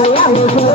Oh,